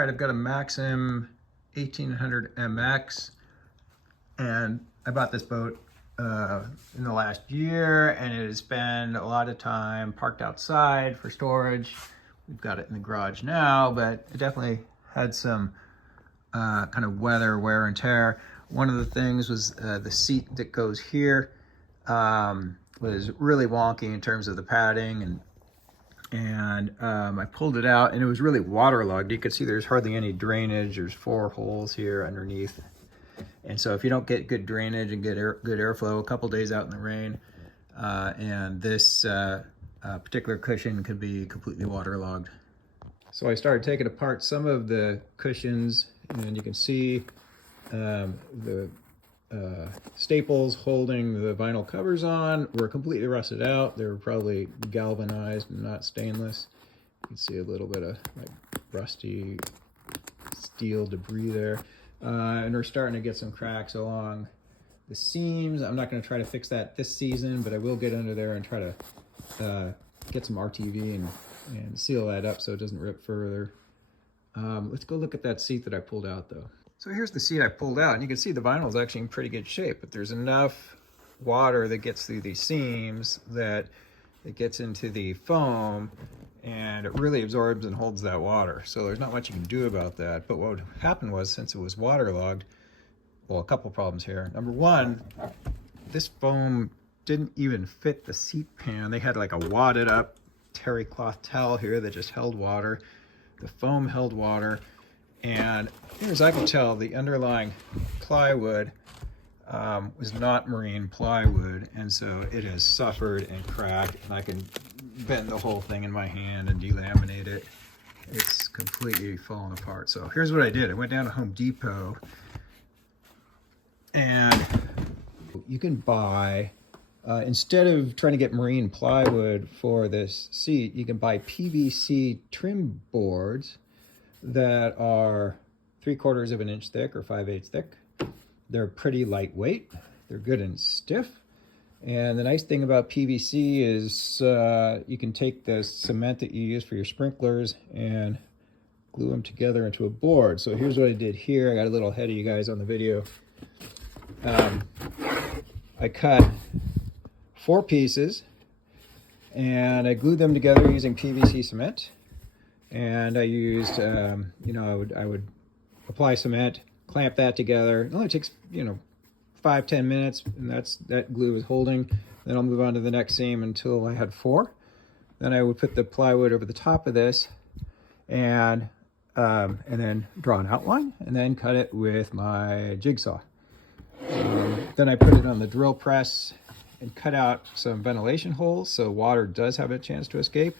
right, I've got a Maxum 1800 MX, and I bought this boat in the last year, and it has spent a lot of time parked outside for storage. We've got it in the garage now, but it definitely had some kind of wear and tear. One of the things was the seat that goes here was really wonky in terms of the padding, and I pulled it out and it was really waterlogged. You could see there's hardly any drainage. There's 4 holes here underneath. And so if you don't get good drainage and good airflow a couple days out in the rain, and this particular cushion could be completely waterlogged. So I started taking apart some of the cushions, and you can see the staples holding the vinyl covers on were completely rusted out. They were probably galvanized and not stainless. You can see a little bit of like rusty steel debris there. And we're starting to get some cracks along the seams. I'm not going to try to fix that this season, but I will get under there and try to get some RTV and seal that up so it doesn't rip further. Let's go look at that seat that I pulled out though. So here's the seat I pulled out, and you can see the vinyl is actually in pretty good shape, but there's enough water that gets through these seams that it gets into the foam, and it really absorbs and holds that water. So there's not much you can do about that. But what happened was, since it was waterlogged, well, a couple problems here. Number one, this foam didn't even fit the seat pan. They had like a wadded up terry cloth towel here that just held water. The foam held water. And as I can tell, the underlying plywood was not marine plywood, and so it has suffered and cracked, and I can bend the whole thing in my hand and delaminate it. It's completely fallen apart. So here's what I did. I went down to Home Depot, and you can buy, instead of trying to get marine plywood for this seat, you can buy PVC trim boards that are 3/4 of an inch thick or 5/8 thick. They're pretty lightweight. They're good and stiff. And the nice thing about PVC is you can take the cement that you use for your sprinklers and glue them together into a board. So here's what I did here. I got a little ahead of you guys on the video. I cut 4 pieces and I glued them together using PVC cement. And I used, I would apply cement, clamp that together. It only takes, 5-10 minutes, and that glue is holding. Then I'll move on to the next seam until I had 4. Then I would put the plywood over the top of this, and then draw an outline, and then cut it with my jigsaw. Then I put it on the drill press and cut out some ventilation holes so water does have a chance to escape.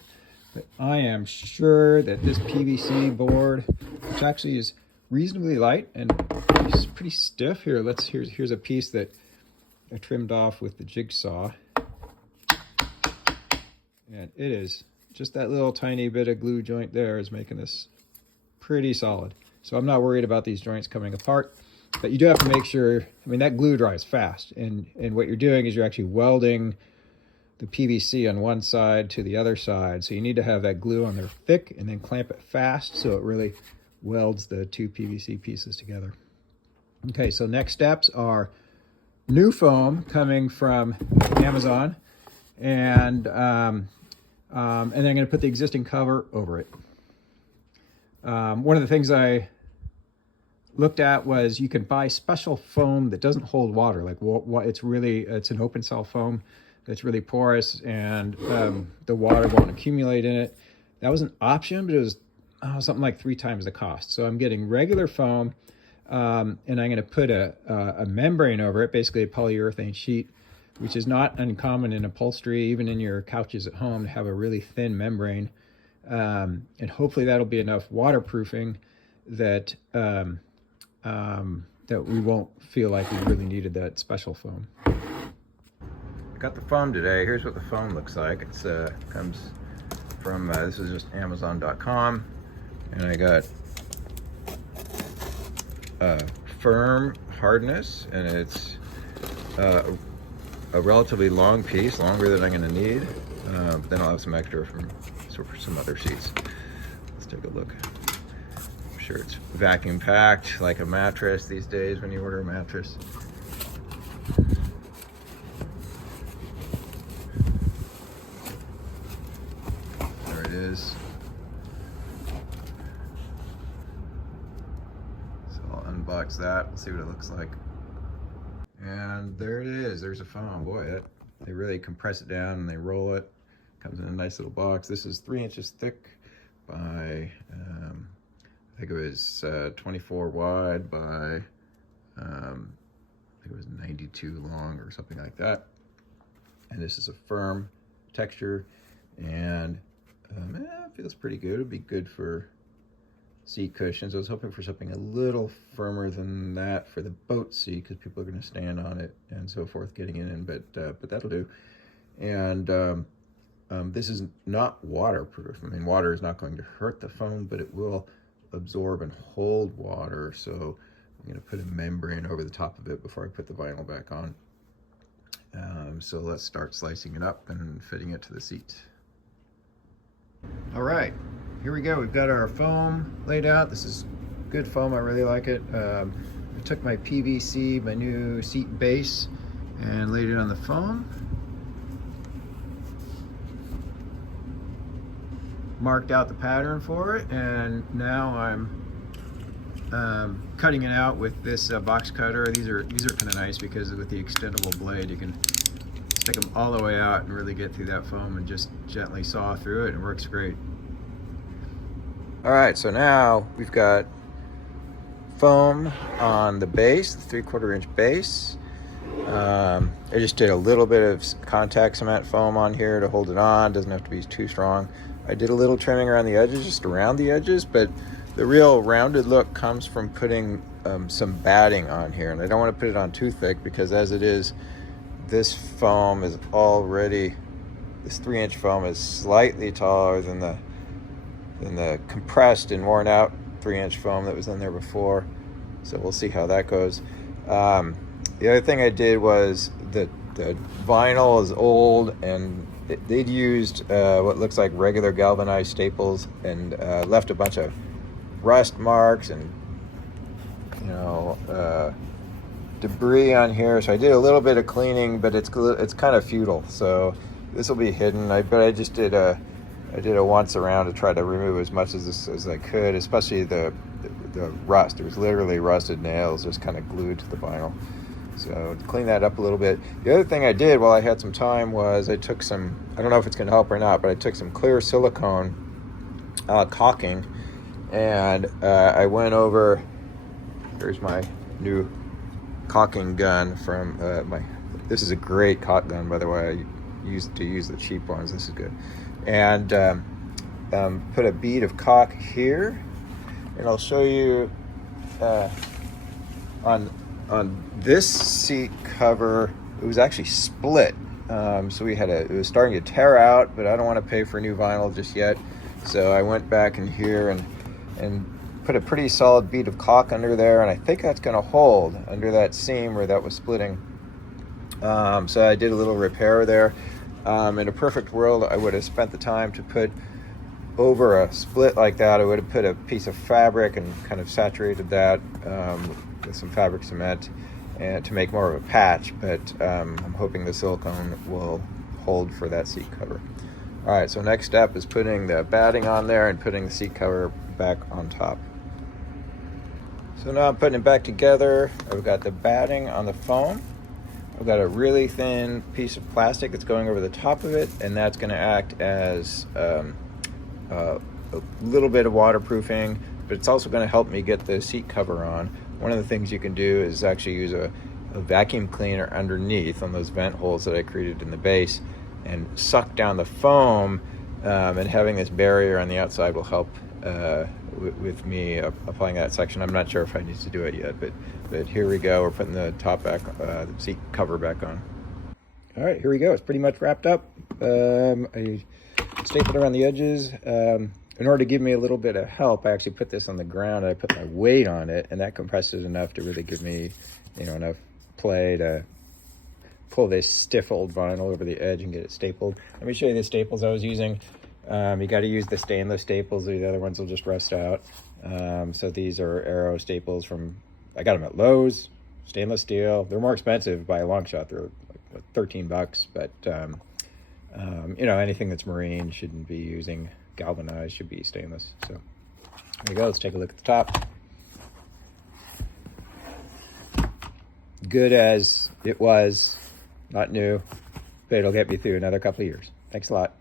But I am sure that this PVC board, which actually is reasonably light and it's pretty stiff. Here's a piece that I trimmed off with the jigsaw. And it is just that little tiny bit of glue joint there is making this pretty solid. So I'm not worried about these joints coming apart. But you do have to make sure, that glue dries fast. And what you're doing is you're actually welding the PVC on one side to the other side. So you need to have that glue on there thick and then clamp it fast so it really welds the 2 PVC pieces together. Okay, so next steps are new foam coming from Amazon, and then I'm going to put the existing cover over it. One of the things I looked at was you can buy special foam that doesn't hold water. Like it's an open cell foam that's really porous, and the water won't accumulate in it. That was an option, but it was something like 3 times the cost. So I'm getting regular foam, and I'm going to put a membrane over it, basically a polyurethane sheet, which is not uncommon in upholstery, even in your couches at home, to have a really thin membrane. And hopefully that'll be enough waterproofing that that we won't feel like we really needed that special foam. Got the foam today. Here's what the foam looks like. It's comes from this is just Amazon.com, and I got firm hardness, and it's a relatively long piece, longer than I'm going to need. Then I'll have some extra for some other seats. Let's take a look. sure it's vacuum packed like a mattress these days when you order a mattress. There it is. So I'll unbox that, see what it looks like. And there it is, there's a foam. Boy, they really compress it down and they roll it. Comes in a nice little box. This is 3 inches thick by, I think it was 24 wide by, I think it was 92 long or something like that. And this is a firm texture, and it feels pretty good. It'd be good for seat cushions. I was hoping for something a little firmer than that for the boat seat, because people are going to stand on it and so forth getting in, but that'll do. And this is not waterproof. I mean, water is not going to hurt the foam, but it will absorb and hold water. So I'm going to put a membrane over the top of it before I put the vinyl back on. So let's start slicing it up and fitting it to the seat. All right, here we go. We've got our foam laid out. This is good foam. I really like it. I took my PVC, my new seat base, and laid it on the foam. Marked out the pattern for it, and now I'm cutting it out with this box cutter. These are kind of nice because with the extendable blade you can stick them all the way out and really get through that foam and just gently saw through it. It works great. All right, so now we've got foam on the base, the 3/4 inch base. I just did a little bit of contact cement foam on here to hold it on. Doesn't have to be too strong. I did a little trimming around the edges, just around the edges, but the real rounded look comes from putting some batting on here. And I don't want to put it on too thick because as it is, this foam is already, this 3-inch foam is slightly taller than the compressed and worn out 3-inch foam that was in there before. So we'll see how that goes. The other thing I did was the vinyl is old, and they'd used what looks like regular galvanized staples and left a bunch of rust marks and debris on here. So I did a little bit of cleaning, but it's kind of futile. So this will be hidden. But I just did a once around to try to remove as much as I could, especially the rust. There was literally rusted nails just kind of glued to the vinyl. So to clean that up a little bit. The other thing I did while I had some time was I took some, I don't know if it's going to help or not, but I took some clear silicone caulking, and I went over, here's my new caulking gun from this is a great caulk gun, by the way. I used to use the cheap ones. This is good. And put a bead of caulk here, and I'll show you on this seat cover, it was actually split. So it was starting to tear out, but I don't want to pay for new vinyl just yet. So I went back in here and put a pretty solid bead of caulk under there, and I think that's going to hold under that seam where that was splitting. So I did a little repair there. In a perfect world, I would have spent the time to put over a split like that. I would have put a piece of fabric and kind of saturated that with some fabric cement and to make more of a patch, but I'm hoping the silicone will hold for that seat cover. All right, so next step is putting the batting on there and putting the seat cover back on top. So now I'm putting it back together. I've got the batting on the foam. I've got a really thin piece of plastic that's going over the top of it, and that's going to act as a little bit of waterproofing, but it's also going to help me get the seat cover on. One of the things you can do is actually use a vacuum cleaner underneath on those vent holes that I created in the base and suck down the foam, and having this barrier on the outside will help with me applying that section. I'm not sure if I need to do it yet, but here we go. We're putting the top back, the seat cover back on. All right, here we go. It's pretty much wrapped up. I stapled around the edges. In order to give me a little bit of help, I actually put this on the ground. I put my weight on it, and that compressed it enough to really give me, enough play to pull this stiff old vinyl over the edge and get it stapled. Let me show you the staples I was using. You got to use the stainless staples, or the other ones will just rust out. So these are Aero staples from, I got them at Lowe's, stainless steel. They're more expensive by a long shot. They're like 13 bucks, but you know, anything that's marine shouldn't be using galvanized, should be stainless. So there you go. Let's take a look at the top. Good as it was, not new, but it'll get me through another couple of years. Thanks a lot.